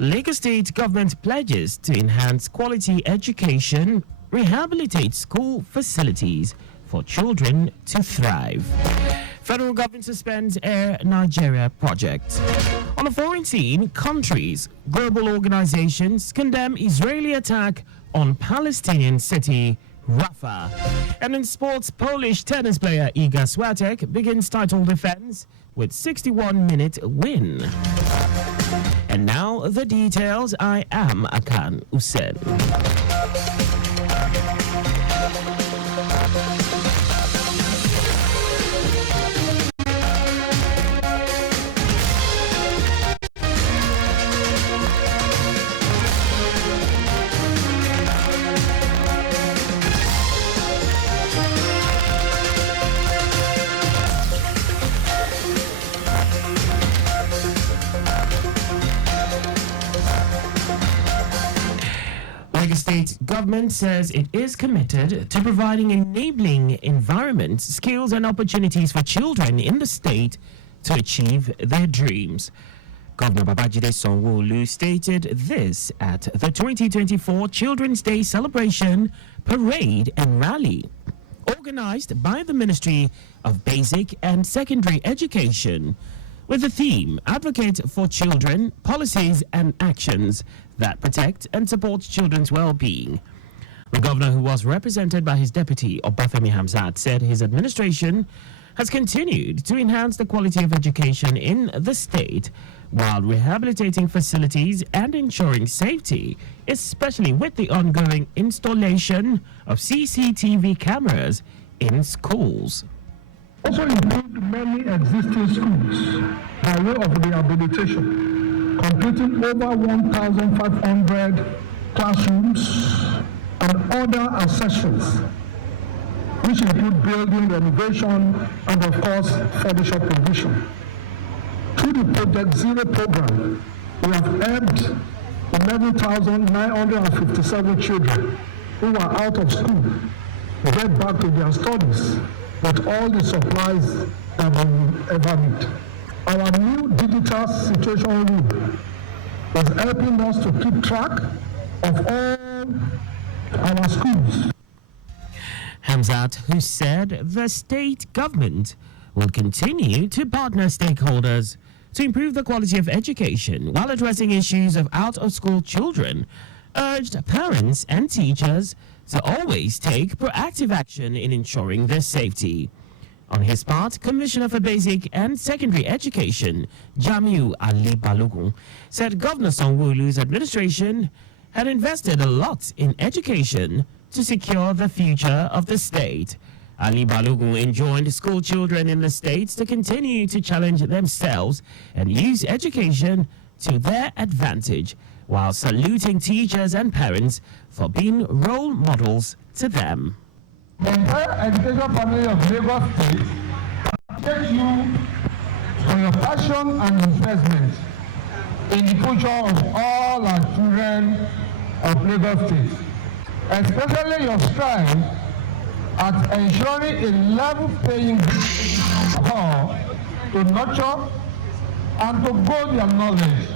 Lagos State government pledges to enhance quality education, rehabilitate school facilities for children to thrive. Federal government suspends Air Nigeria project. On a foreign scene, countries, global organizations condemn Israeli attack on Palestinian city Rafah. And in sports, Polish tennis player Iga Swiatek begins title defense with 61-minute win. And now the details. I am Akan Usen. The state government says it is committed to providing enabling environments, skills and opportunities for children in the state to achieve their dreams. Governor Babajide Sanwo-Olu stated this at the 2024 Children's Day celebration, parade and rally organized by the Ministry of Basic and Secondary Education, with the theme Advocate for Children, Policies and Actions that Protect and Support Children's Well-Being. The governor, who was represented by his deputy, Obafemi Hamzat, said his administration has continued to enhance the quality of education in the state while rehabilitating facilities and ensuring safety, especially with the ongoing installation of CCTV cameras in schools. Also improved many existing schools by way of rehabilitation, completing over 1,500 classrooms and other accessories, which include building renovation and, of course, furniture provision. Through the Project Zero program, we have helped 11,957 children who are out of school get back to their studies with all the supplies that they will ever need. Our new digital situation room is helping us to keep track of all our schools. Hamzat, who said the state government will continue to partner stakeholders to improve the quality of education while addressing issues of out-of-school children, urged parents and teachers to always take proactive action in ensuring their safety. On his part, Commissioner for Basic and Secondary Education, Jamiu Ali Balogun, said Governor Sanwo-Olu's administration had invested a lot in education to secure the future of the state. Ali Balogun enjoined school children in the states to continue to challenge themselves and use education to their advantage, while saluting teachers and parents for being role models to them. The entire education family of Lagos State thank you for your passion and investment in the future of all our children of Lagos State, especially your strive at ensuring a level playing field to nurture and to grow their knowledge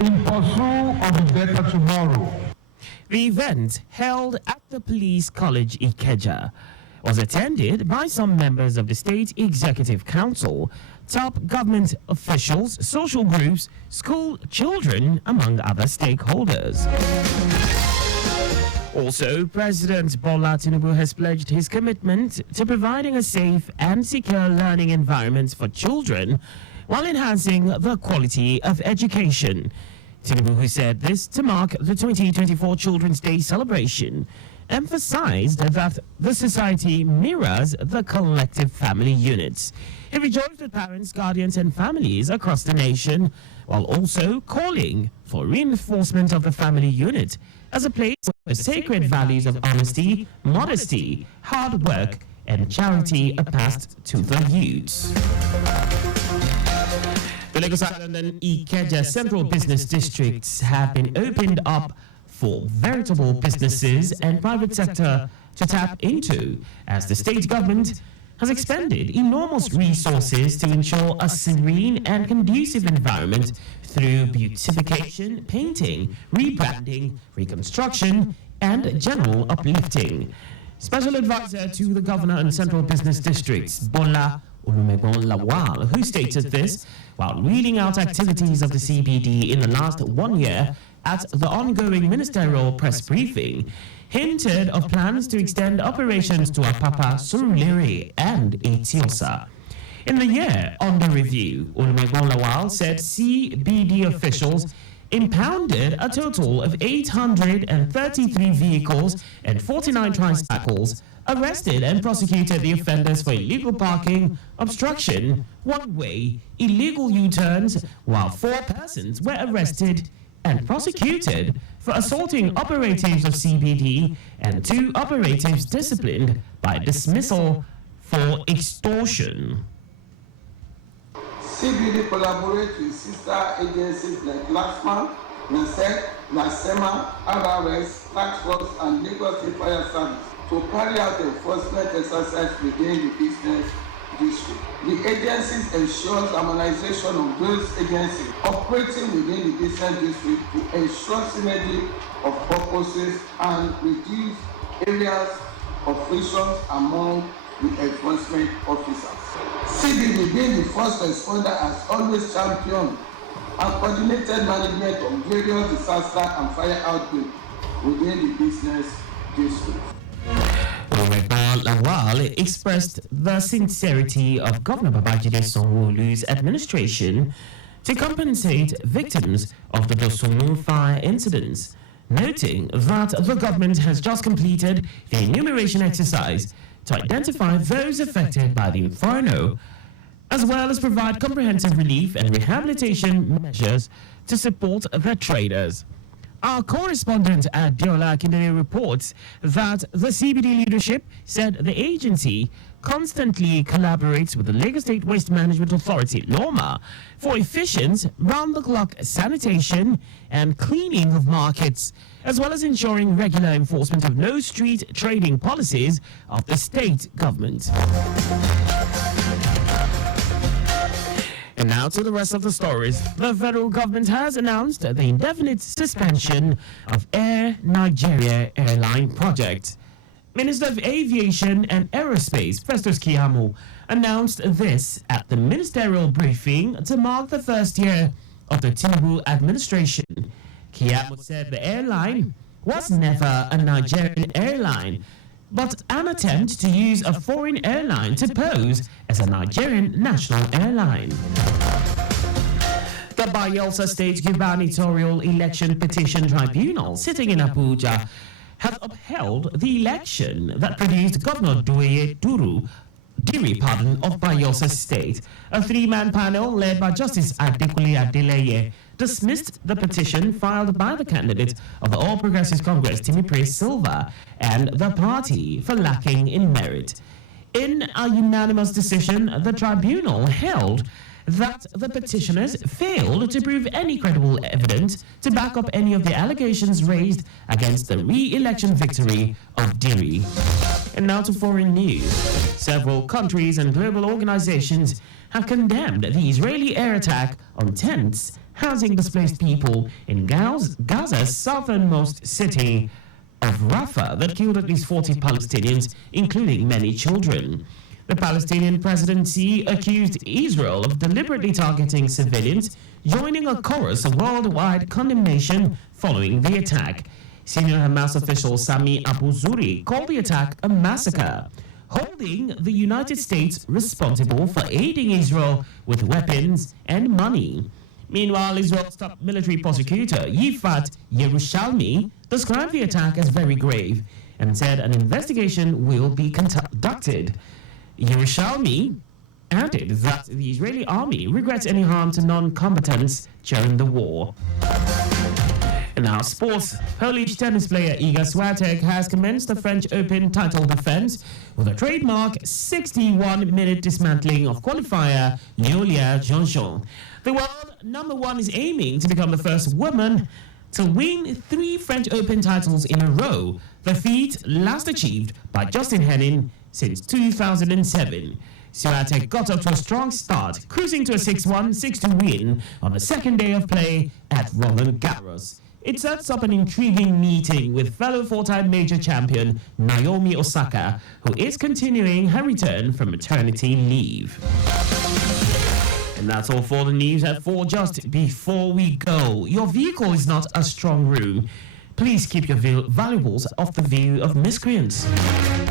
in pursuit of a better tomorrow. The event, held at the Police College Ikeja, was attended by some members of the State Executive Council, top government officials, social groups, school children, among other stakeholders. Also, President Bola Tinubu has pledged his commitment to providing a safe and secure learning environment for children while enhancing the quality of education. Tinubu, who said this to mark the 2024 Children's Day celebration, emphasized that the society mirrors the collective family units. He rejoiced with parents, guardians and families across the nation, while also calling for reinforcement of the family unit as a place where sacred values of honesty, modesty, hard work and charity are passed to the youths. The Lagos Island and Ikeja central business districts have been opened up for veritable businesses and private sector to tap into as the state government has expended enormous resources to ensure a serene and conducive environment through beautification, painting, rebranding, reconstruction, and general uplifting. Special advisor to the governor and central business districts, Bola Olumegbon Lawal, who stated this while reading out activities of the CBD in the last 1 year at the ongoing ministerial press briefing, hinted of plans to extend operations to Apapa, Surulere, and Etiosa. In the year under review, Olumegbon Lawal said CBD officials impounded a total of 833 vehicles and 49 tricycles, arrested and prosecuted the offenders for illegal parking, obstruction, one-way, illegal U-turns, while 4 persons were arrested and prosecuted for assaulting operatives of CBD and 2 operatives disciplined by dismissal for extortion. CBD collaborates with sister agencies like LASMA, NASEC, NASEMA, RRS, Tax Force, and Lagos State Fire Service to carry out enforcement exercise within the business district. The agencies ensures harmonization of those agencies operating within the business district to ensure synergy of purposes and reduce areas of frictions among the enforcement officers. CBD, being the first responder, has always championed and coordinated management of various disaster and fire outbreaks within the business district. Lawal expressed the sincerity of Governor Babajide Sanwo-Olu's administration to compensate victims of the Dosunu fire incidents, noting that the government has just completed the enumeration exercise to identify those affected by the inferno, as well as provide comprehensive relief and rehabilitation measures to support the traders. Our correspondent at Diola Akindele reports that the CBD leadership said the agency constantly collaborates with the Lagos State Waste Management Authority, LOMA, for efficient, round-the-clock sanitation and cleaning of markets, as well as ensuring regular enforcement of no street trading policies of the state government. And now to the rest of the stories. The federal government has announced the indefinite suspension of Air Nigeria airline project. Minister of Aviation and Aerospace, Festus Keyamo, announced this at the ministerial briefing to mark the first year of the Tinubu administration. Keyamo said the airline was never a Nigerian airline, but an attempt to use a foreign airline to pose as a Nigerian national airline. The Bayelsa State Gubernatorial Election Petition Tribunal, sitting in Abuja, has upheld the election that produced Governor Diri of Bayelsa State. A 3-man panel led by Justice Adekunle Adeleye dismissed the petition filed by the candidate of the All Progressives Congress, Timipre Silva, and the party for lacking in merit. In a unanimous decision, the tribunal held that the petitioners failed to prove any credible evidence to back up any of the allegations raised against the re-election victory of Diri. And now to foreign news. Several countries and global organizations have condemned the Israeli air attack on tents housing displaced people in Gaza's southernmost city of Rafah that killed at least 40 Palestinians, including many children. The Palestinian presidency accused Israel of deliberately targeting civilians, joining a chorus of worldwide condemnation following the attack. Senior Hamas official Sami Abu Zuri called the attack a massacre, holding the United States responsible for aiding Israel with weapons and money. Meanwhile, Israel's top military prosecutor, Yifat Yerushalmi, described the attack as very grave and said an investigation will be conducted. Yerushalmi added that the Israeli army regrets any harm to non-combatants during the war. And now sports. Polish tennis player Iga Swiatek has commenced the French Open title defense with a trademark 61-minute dismantling of qualifier Leolia Jean-Jean. The world number 1 is aiming to become the first woman to win 3 French Open titles in a row, the feat last achieved by Justin Henin since 2007. Suarez got up to a strong start, cruising to a 6-1, 6-2 win on the second day of play at Roland Garros. It sets up an intriguing meeting with fellow four-time major champion Naomi Osaka, who is continuing her return from maternity leave. And that's all for the news at 4. Just before we go, your vehicle is not a strong room. Please keep your valuables off the view of miscreants.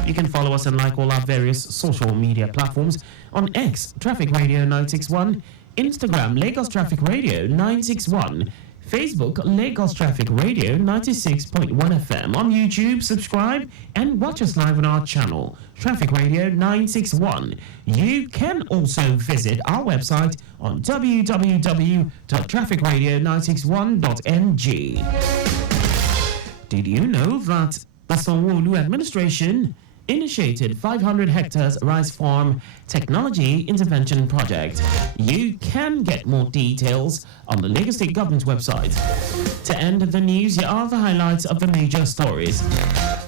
You can follow us and like all our various social media platforms on X, Traffic Radio 961, Instagram, Lagos Traffic Radio 961, Facebook, Lagos Traffic Radio 96.1 FM. On YouTube, subscribe and watch us live on our channel, Traffic Radio 961. You can also visit our website on www.trafficradio961.ng. Did you know that the Sanwo-Olu administration initiated 500 hectares rice farm technology intervention project? You can get more details on the Lagos State Government website. To end the news, here are the highlights of the major stories.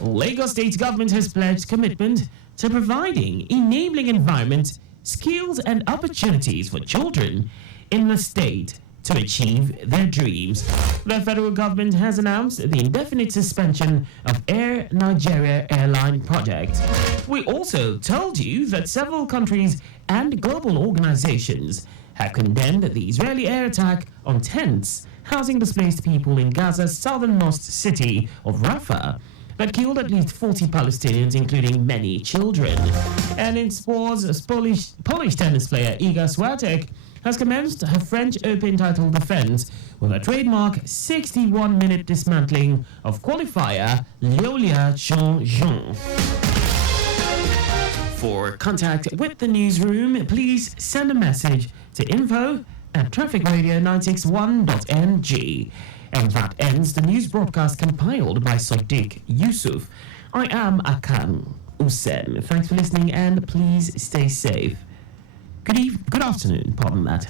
Lagos State Government has pledged commitment to providing enabling environment, skills and opportunities for children in the state to achieve their dreams. The federal government has announced the indefinite suspension of Air Nigeria airline project. We also told you that several countries and global organizations have condemned the Israeli air attack on tents housing displaced people in Gaza's southernmost city of Rafah that killed at least 40 Palestinians, including many children. And in sports, Polish tennis player Iga Swiatek has commenced her French Open title defense with a trademark 61-minute dismantling of qualifier Leolia Chonjon. For contact with the newsroom, please send a message to info@trafficradio961.ng. And that ends the news broadcast compiled by Sadiq Yusuf. I am Akan Usen. Thanks for listening and please stay safe. Good afternoon, pardon that.